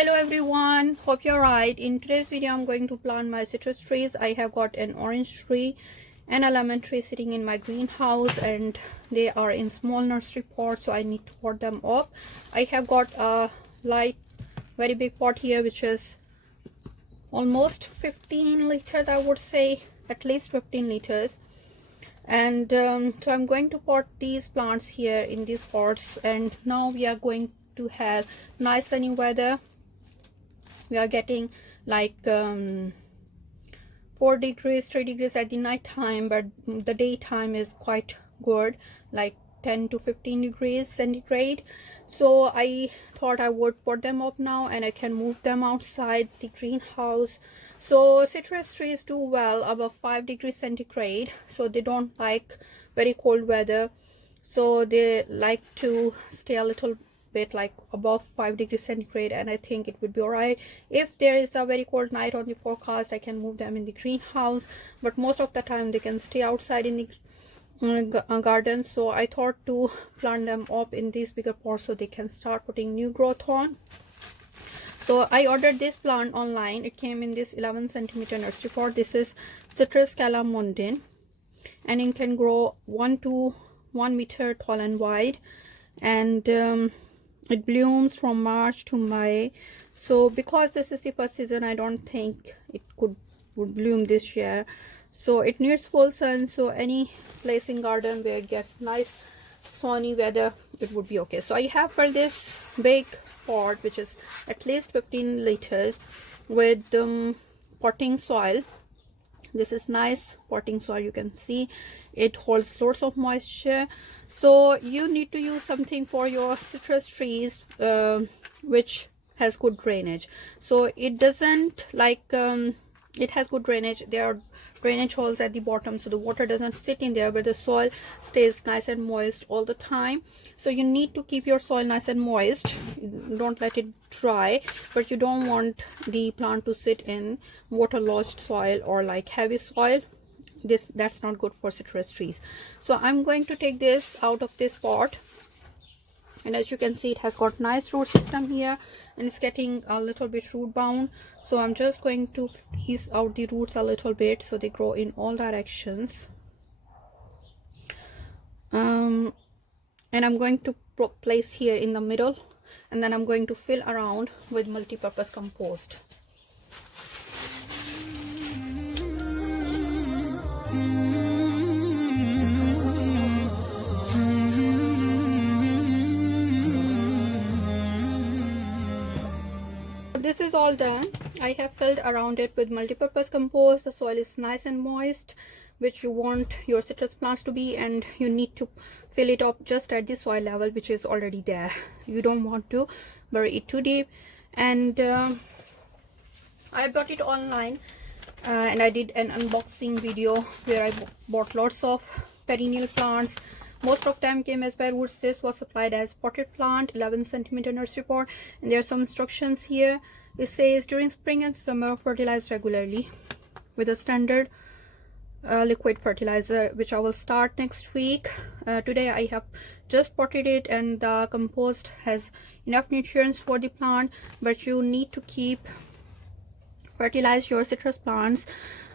Hello everyone, hope you're right. In today's video I'm going to plant my citrus trees. I have got an orange tree and a lemon tree sitting in my greenhouse, and they are in small nursery pots, so I need to pot them up. I have got a very big pot here which is almost 15 liters, I would say, at least 15 liters. And so I'm going to pot these plants here in these pots, and now we are going to have nice sunny weather. We are getting like 4 degrees 3 degrees at the night time, but the daytime is quite good, like 10 to 15 degrees centigrade. So I thought I would put them up now, and I can move them outside the greenhouse. So citrus trees do well above 5 degrees centigrade, so they don't like very cold weather, so they like to stay a little bit like above 5 degrees centigrade, and I think it would be alright. If there is a very cold night on the forecast, I can move them in the greenhouse, but most of the time they can stay outside in the garden. So I thought to plant them up in these bigger pots so they can start putting new growth on. So I ordered this plant online. It came in this 11 centimeter nursery pot. This is Citrus calamondin, and it can grow 1 to 1 meter tall and wide, and it blooms from March to May. So because this is the first season, I don't think it would bloom this year. So it needs full sun, so any place in garden where it gets nice sunny weather, it would be okay. So I have for this big pot, which is at least 15 liters, with potting soil. This is nice potting soil. You can see it holds lots of moisture. So you need to use something for your citrus trees which has good drainage. So it doesn't like it has good drainage. There are drainage holes at the bottom, so the water doesn't sit in there, but the soil stays nice and moist all the time. So you need to keep your soil nice and moist. Don't let it dry, but you don't want the plant to sit in waterlogged soil or like heavy soil. That's not good for citrus trees. So I'm going to take this out of this pot, and as you can see, it has got nice root system here, and it's getting a little bit root bound. So I'm just going to ease out the roots a little bit so they grow in all directions. And I'm going to place here in the middle, and then I'm going to fill around with multi-purpose compost. This is all done. I have filled around it with multi-purpose compost. The soil is nice and moist, which you want your citrus plants to be, and you need to fill it up just at the soil level, which is already there. You don't want to bury it too deep. And I bought it online, and I did an unboxing video where I bought lots of perennial plants. Most of them came as bare roots. This was supplied as potted plant, 11 centimeter nursery pot, and there are some instructions here. It says during spring and summer fertilize regularly with a standard liquid fertilizer, which I will start next week. Today I have just potted it, and the compost has enough nutrients for the plant, but you need to keep fertilize your citrus plants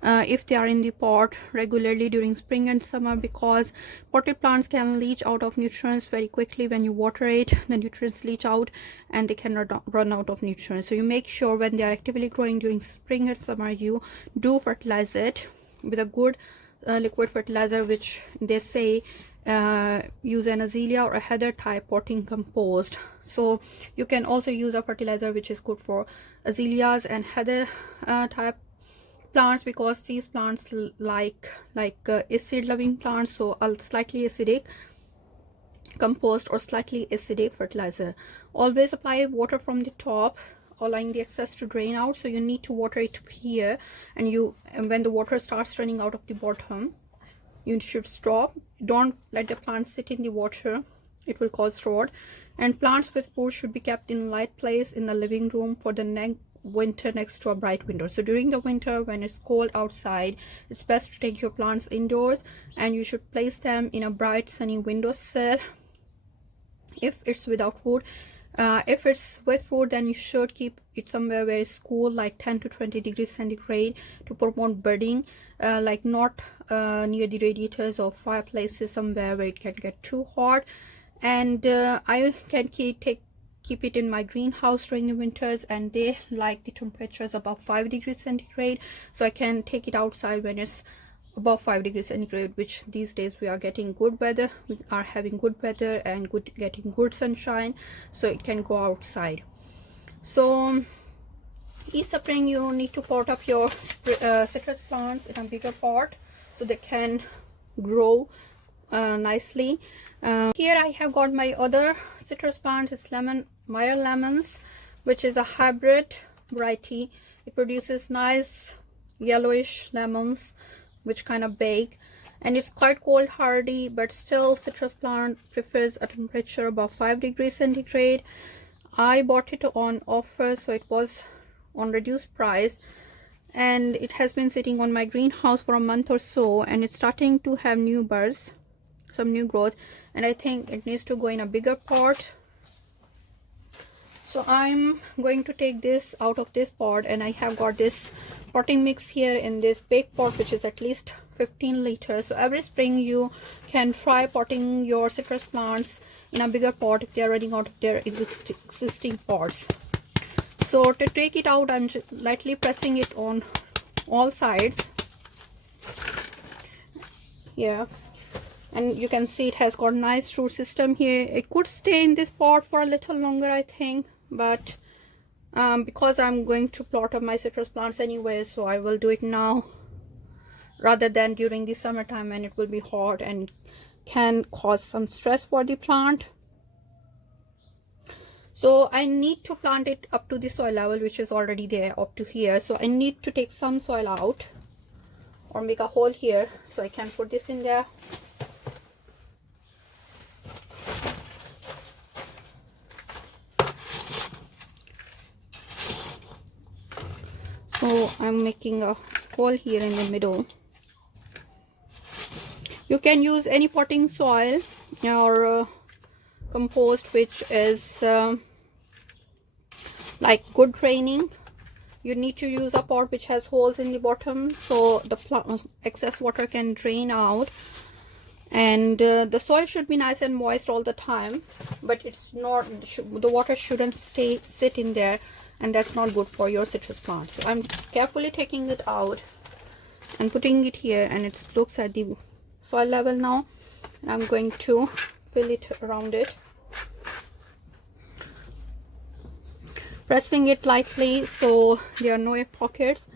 if they are in the pot regularly during spring and summer, because potted plants can leach out of nutrients very quickly. When you water it, the nutrients leach out and they can run out of nutrients. So you make sure when they are actively growing during spring and summer, you do fertilize it with a good liquid fertilizer, which they say use an azalea or a heather type potting compost. So you can also use a fertilizer which is good for azaleas and heather type plants, because these plants like acid loving plants. So a slightly acidic compost or slightly acidic fertilizer. Always apply water from the top, allowing the excess to drain out. So you need to water it here, and when the water starts running out of the bottom, you should stop. Don't let the plant sit in the water, it will cause rot. And plants with fruit should be kept in a light place in the living room for the winter next to a bright window. So during the winter, when it's cold outside, it's best to take your plants indoors, and you should place them in a bright sunny windowsill. If it's without food, If it's wet food, then you should keep it somewhere where it's cool, like 10 to 20 degrees centigrade, to promote budding, like not near the radiators or fireplaces, somewhere where it can get too hot. And I can keep it in my greenhouse during the winters, and they like the temperatures above 5 degrees centigrade, so I can take it outside when it's above 5 degrees centigrade, which these days we are getting good weather. We are having good weather and getting good sunshine, so it can go outside. So each spring you need to pot up your citrus plants in a bigger pot so they can grow nicely. Here I have got my other citrus plant. It's Meyer lemons, which is a hybrid variety. It produces nice yellowish lemons which kind of bake, and it's quite cold hardy, but still citrus plant prefers a temperature above 5 degrees centigrade. I bought it on offer, so it was on reduced price, and it has been sitting on my greenhouse for a month or so, and it's starting to have new buds, some new growth, and I think it needs to go in a bigger pot. So I'm going to take this out of this pot, and I have got this potting mix here in this big pot, which is at least 15 liters. So every spring you can try potting your citrus plants in a bigger pot if they are running out of their existing pots. So to take it out, I'm just lightly pressing it on all sides. Yeah, and you can see it has got nice root system here. It could stay in this pot for a little longer, I think, but because I'm going to plot up my citrus plants anyway, so I will do it now rather than during the summertime when it will be hot and can cause some stress for the plant. So I need to plant it up to the soil level, which is already there up to here. So I need to take some soil out or make a hole here so I can put this in there. So I'm making a hole here in the middle. You can use any potting soil or compost which is like good draining. You need to use a pot which has holes in the bottom so the excess water can drain out, and the soil should be nice and moist all the time, but it's not, the water shouldn't sit in there, and that's not good for your citrus plant. So I'm carefully taking it out and putting it here, and it looks at the soil level now. I'm going to fill it around it, pressing it lightly so there are no air pockets.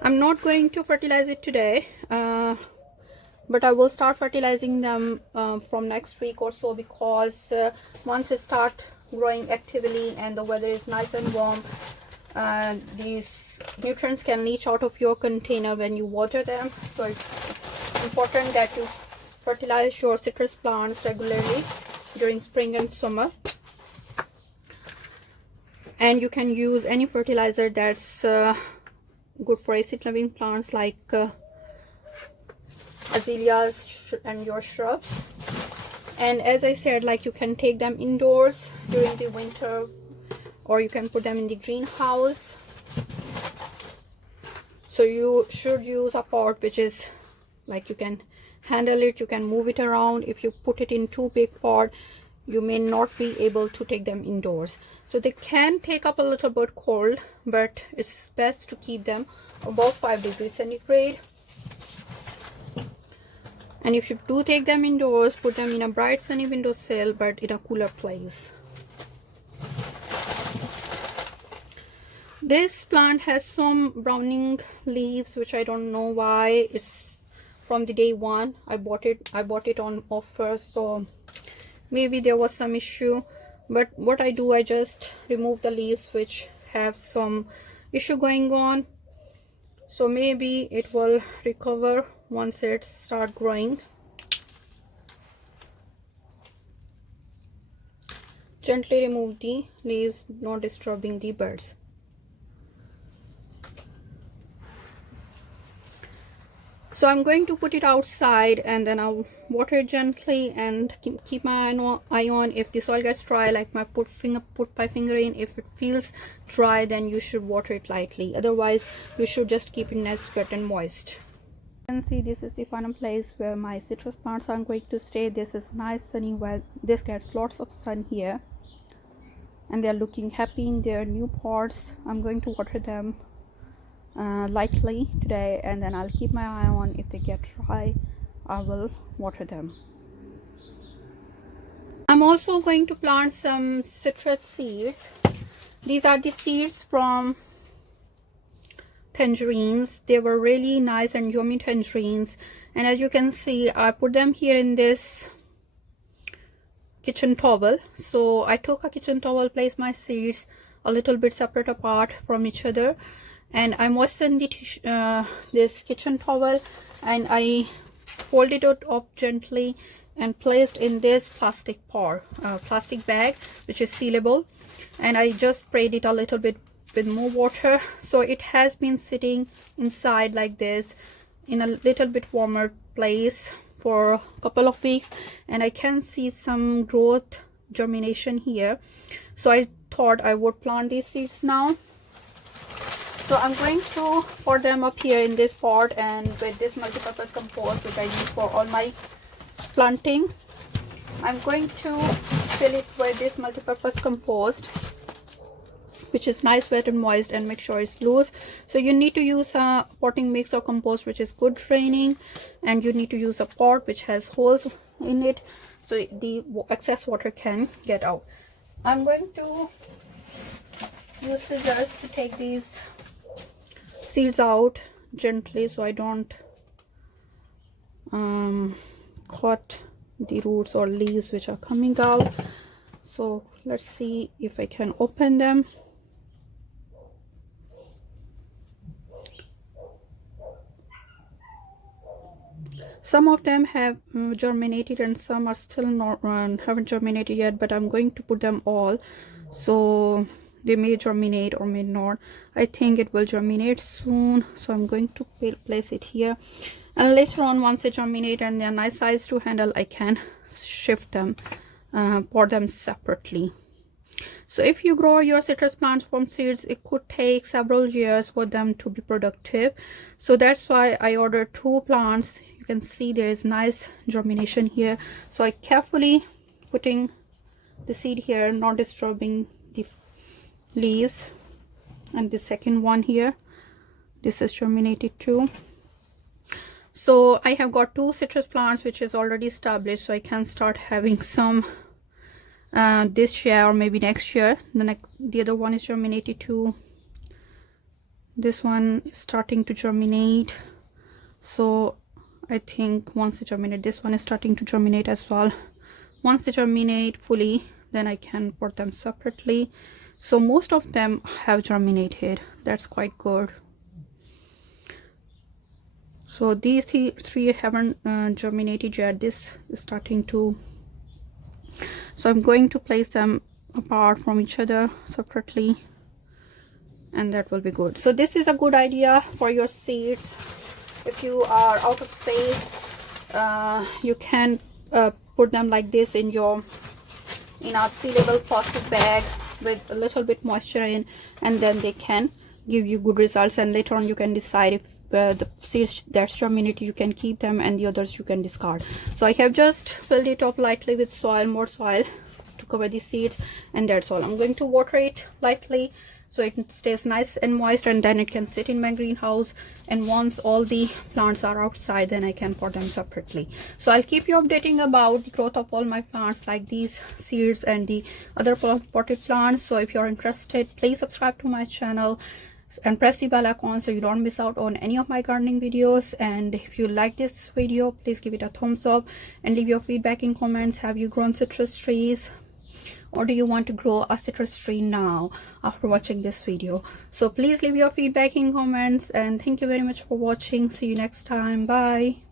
I'm not going to fertilize it today, but I will start fertilizing them from next week or so, because once it starts growing actively and the weather is nice and warm, these nutrients can leach out of your container when you water them. So it's important that you fertilize your citrus plants regularly during spring and summer, and you can use any fertilizer that's good for acid loving plants like azaleas and your shrubs. And as I said, like, you can take them indoors during the winter, or you can put them in the greenhouse. So you should use a pot which is like you can handle it, you can move it around. If you put it in too big pot, you may not be able to take them indoors. So they can take up a little bit cold, but it's best to keep them above 5 degrees centigrade. And if you do take them indoors, put them in a bright sunny windowsill, but in a cooler place. This plant has some browning leaves, which I don't know why. It's from the day one I bought it on offer, so maybe there was some issue. But what I do, I just remove the leaves which have some issue going on. So maybe it will recover once it start growing. Gently remove the leaves, not disturbing the birds. So I'm going to put it outside and then I'll water it gently and keep my eye on. If the soil gets dry, like my put my finger in, if it feels dry, then you should water it lightly. Otherwise you should just keep it nice, wet and moist. You can see this is the final place where my citrus plants are going to stay. This is nice sunny weather. This gets lots of sun here and they're looking happy in their new pots. I'm going to water them lightly today, and then I'll keep my eye on. If they get dry, I will water them. I'm also going to plant some citrus seeds. These are the seeds from tangerines. They were really nice and yummy tangerines, and as you can see, I put them here in this kitchen towel. So I took a kitchen towel, placed my seeds a little bit separate apart from each other, and I moistened this kitchen towel and I folded it up gently and placed in this plastic bag which is sealable, and I just sprayed it a little bit with more water. So it has been sitting inside like this in a little bit warmer place for a couple of weeks, and I can see some growth germination here. So I thought I would plant these seeds now. So I'm going to pour them up here in this pot, and with this multi-purpose compost which I use for all my planting, I'm going to fill it with this multi-purpose compost which is nice, wet and moist, and make sure it's loose. So you need to use a potting mix or compost which is good draining, and you need to use a pot which has holes in it so the excess water can get out. I'm going to use scissors to take these seeds out gently so I don't cut the roots or leaves which are coming out. So let's see if I can open them. Some of them have germinated and some are still not haven't germinated yet, but I'm going to put them all, so they may germinate or may not. I think it will germinate soon, so I'm going to place it here, and later on, once they germinate and they're nice size to handle, I can shift them, pour them separately. So if you grow your citrus plants from seeds, it could take several years for them to be productive. So that's why I ordered 2 plants. You can see there is nice germination here. So I carefully putting the seed here, not disturbing the leaves. And the second one here, this is germinated too. So I have got 2 citrus plants which is already established, so I can start having some this year or maybe next year. The other one is germinated too. This one is starting to germinate, so I think once they germinate, this one is starting to germinate as well. Once they germinate fully, then I can put them separately. So most of them have germinated. That's quite good. So these 3 haven't germinated yet. This is starting to. So I'm going to place them apart from each other separately, and that will be good. So this is a good idea for your seeds. If you are out of space, you can put them like this in a sealable plastic bag with a little bit moisture in, and then they can give you good results. And later on you can decide if the seeds that's germinated you can keep them and the others you can discard. So I have just filled it up lightly with soil, more soil to cover the seeds, and that's all. I'm going to water it lightly so it stays nice and moist, and then it can sit in my greenhouse. And once all the plants are outside, then I can pot them separately. So I'll keep you updating about the growth of all my plants, like these seeds and the other potted plants. So if you're interested, please subscribe to my channel and press the bell icon so you don't miss out on any of my gardening videos. And if you like this video, please give it a thumbs up and leave your feedback in comments. Have you grown citrus trees, or do you want to grow a citrus tree now after watching this video? So please leave your feedback in comments, and thank you very much for watching. See you next time. Bye.